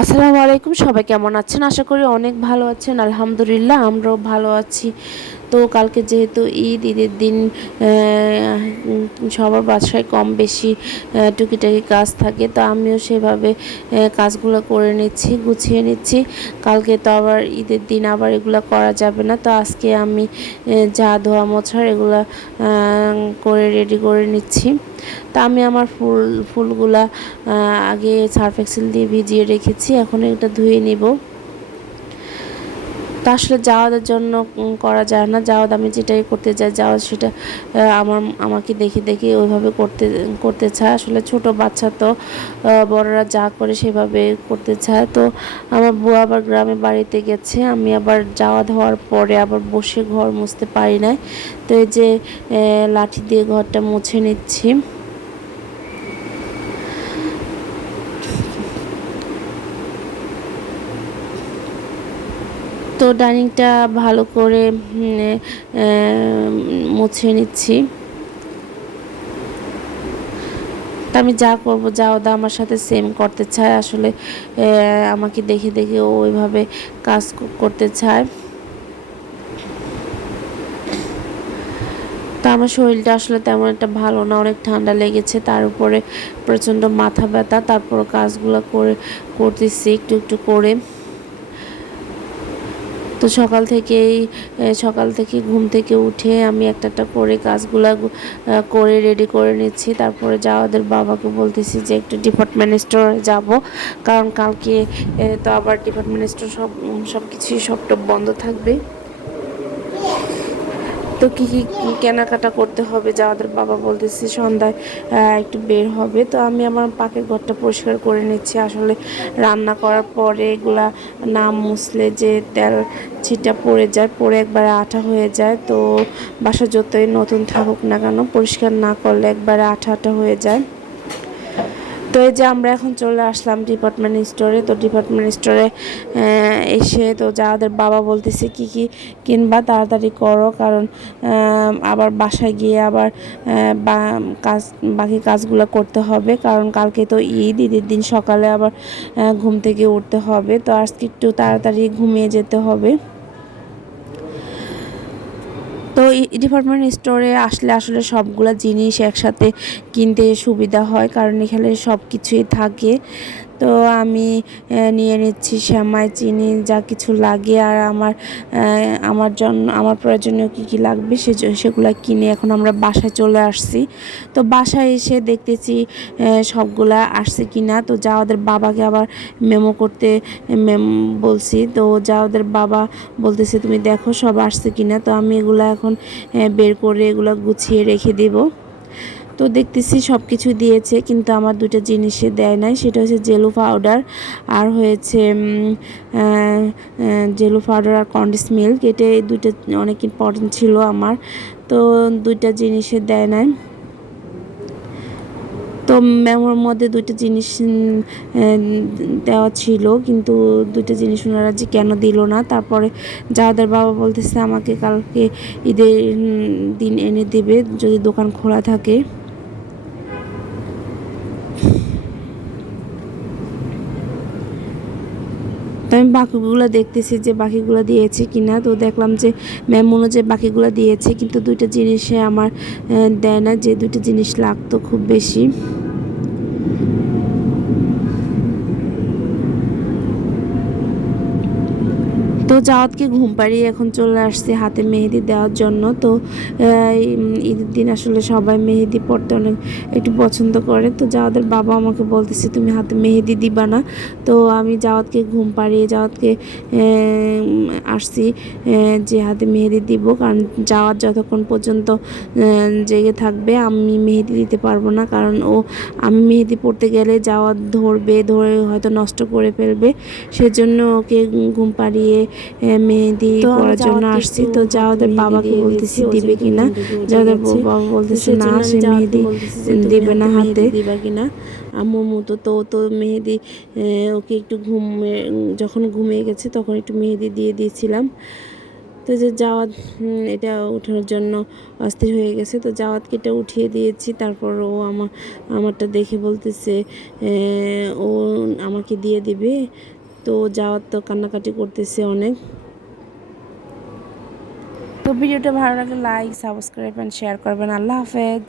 আসসালামু আলাইকুম, সবাই কেমন আছেন? আশা করি অনেক ভালো আছেন। আলহামদুলিল্লাহ আমরাও ভালো আছি। তো কালকে যেহেতু ঈদের দিন সবার বাসায় কম বেশি টুকিটাকি কাজ থাকে, তো আমিও সেভাবে কাজগুলো করে নিচ্ছি, গুছিয়ে নিচ্ছি। কালকে তো আবার ঈদের দিন আবার এগুলো করা যাবে না, তো আজকে আমি যা ধোয়া মোছার এগুলা করে রেডি করে নিচ্ছি। তা আমি আমার ফুলগুলা আগে সার্ফ এক্সেল দিয়ে ভিজিয়ে রেখেছি, এখন এটা ধুয়ে নিব। তো আসলে জাওয়াদের জন্য করা যায় না। জাওয়াদ আমি যেটাই করতে যাই, জাওয়াদ সেটা আমাকে দেখে দেখে ওইভাবে করতে চায়। আসলে ছোট বাচ্চা তো বড়রা যা করে সেভাবে করতে চায়। তো আমার বুয়া আবার গ্রামে বাড়িতে গেছে, আমি আবার জাওয়াদ হওয়ার পরে আবার বসে ঘর মুছতে পারি নাই। তো এই যে লাঠি দিয়ে ঘরটা মুছে নিচ্ছি। তো ডাইনিংটা ভালো করে মুছে নিচ্ছি। তা আমি যা করব, যা ওদা আমার সাথে সেম করতে চায়। আসলে আমাকে দেখে দেখে ও ওইভাবে কাজ করতে চায়। তো আমার শরীরটা আসলে তেমন একটা ভালো না, অনেক ঠান্ডা লেগেছে, তার উপরে প্রচণ্ড মাথা ব্যথা। তারপর কাজগুলো করতেছি একটু একটু করে। তো সকাল থেকে ঘুম থেকে উঠে আমি একটা করে কাজগুলা করে রেডি করে নিচ্ছি। তারপরে ওদের বাবাকে বলতেছি যে একটু ডিপার্টমেন্ট স্টোরে যাব, কারণ কালকে তো আবার ডিপার্টমেন্ট স্টোর সব কিছুই সব বন্ধ থাকবে। তো কি কি কেনাকাটা করতে হবে, ওদের বাবা বলতেছে সন্ধ্যায় একটু বের হবে। তো আমি আমার পাকের ঘরটা পরিষ্কার করে নিচ্ছি। আসলে রান্না করার পরে এগুলা না মুছলে যে তেল ছিটা পড়ে যায়, পড়ে একবারে আঠা হয়ে যায়। তো বাসা যতই নতুন থাকুক না কেন, পরিষ্কার না করলে একবারে আঠা আঠা হয়ে যায়। তো এই যে আমরা এখন চলে আসলাম ডিপার্টমেন্ট স্টোরে। তো ডিপার্টমেন্ট স্টোরে এসে তো ওদের বাবা বলতেছে কি কি কিনবা তাড়াতাড়ি করো, কারণ আবার বাসায় গিয়ে আবার বাকি কাজগুলো করতে হবে, কারণ কালকে তো ঈদের দিন সকালে আবার ঘুম থেকে উঠতে হবে। তো আজকে একটু তাড়াতাড়ি ঘুমিয়ে যেতে হবে। তো ডিপার্টমেন্ট স্টোরে আসলে আসলে সবগুলা জিনিস একসাথে কিনতে সুবিধা হয়, কারণ এখানে সব কিছুই থাকে। তো আমি নিয়ে নিচ্ছি সেমাই, চিনি, যা কিছু লাগে। আর আমার প্রয়োজনীয় কী কী লাগবে সেগুলো কিনে এখন আমরা বাসায় চলে আসছি। তো বাসায় এসে দেখতেছি সবগুলা আসছে কিনা। তো ওদের বাবাকে আবার মেমো করতে বলছি। তো ওদের বাবা বলতেছে তুমি দেখো সব আসছে কিনা। তো আমি এগুলো এখন বের করে এগুলো গুছিয়ে রেখে দেব। তো দেখতেছি সব কিছু দিয়েছে, কিন্তু আমার দুটো জিনিসে দেয় নাই। সেটা হচ্ছে জেলো পাউডার, আর হয়েছে জেলো পাউডার আর কন্ডেন্স মিল্ক। এটা এই দুইটা অনেক ইম্পর্টেন্ট ছিল আমার, তো দুইটা জিনিসে দেয় নাই। তো মেমোর মধ্যে দুইটা জিনিস দেওয়া ছিল, কিন্তু দুইটা জিনিস ওনারা যে কেন দিল না। তারপরে ওদের বাবা বলতেছে আমাকে কালকে ঈদের দিন এনে দেবে যদি দোকান খোলা থাকে। তো আমি বাকিগুলো দেখতেছি যে বাকিগুলো দিয়েছে কিনা। তো দেখলাম যে ম্যাম অনুযায়ী বাকিগুলো দিয়েছে, কিন্তু দুইটা জিনিসে আমার দেয় না, যে দুইটা জিনিস লাগতো খুব বেশি। তো জাওয়াতকে ঘুম পাড়িয়ে এখন চলে আসছে হাতে মেহেদি দেওয়ার জন্য। তো ঈদের দিন আসলে সবাই মেহেদি পরতে অনেক একটু পছন্দ করে। তো জাওয়াদের বাবা আমাকে বলতেছে তুমি হাতে মেহেদি দিবা না। তো আমি জাওয়াতকে ঘুম পাড়িয়ে জাওয়াতকে আসছি যে হাতে মেহেদি দিব, কারণ জাওয়াত যতক্ষণ পর্যন্ত জেগে থাকবে আমি মেহেদি দিতে পারবো না, কারণ আমি মেহেদি পড়তে গেলে জাওয়াত ধরে হয়তো নষ্ট করে ফেলবে। সেজন্য ওকে ঘুম পাড়িয়ে মেহেদি পরার জন্য আসছি। তো ওদের বাবাকে বলতেছি দিবে কিনা। ওদের বাবা বলতেছে না, সে মেহেদি দিবে না হাতে। দিবা কিনা আম্মুর মতো। তো মেহেদি ওকে একটু যখন ঘুমিয়ে গেছে তখন একটু মেহেদি দিয়ে দিয়েছিলাম। তো যে জাওয়াত এটা ওঠানোর জন্য অস্থির হয়ে গেছে, তো জাওয়াতকে এটা উঠিয়ে দিয়েছি। তারপর ও আমারটা দেখে বলতেছে ও আমাকে দিয়ে দিবে। তো জাওয়াত তো কান্নাকাটি করতেছে অনেক। তো ভিডিওটা ভালো লাগলে লাইক, সাবস্ক্রাইব অ্যান্ড শেয়ার করবেন। আল্লাহ হাফেজ।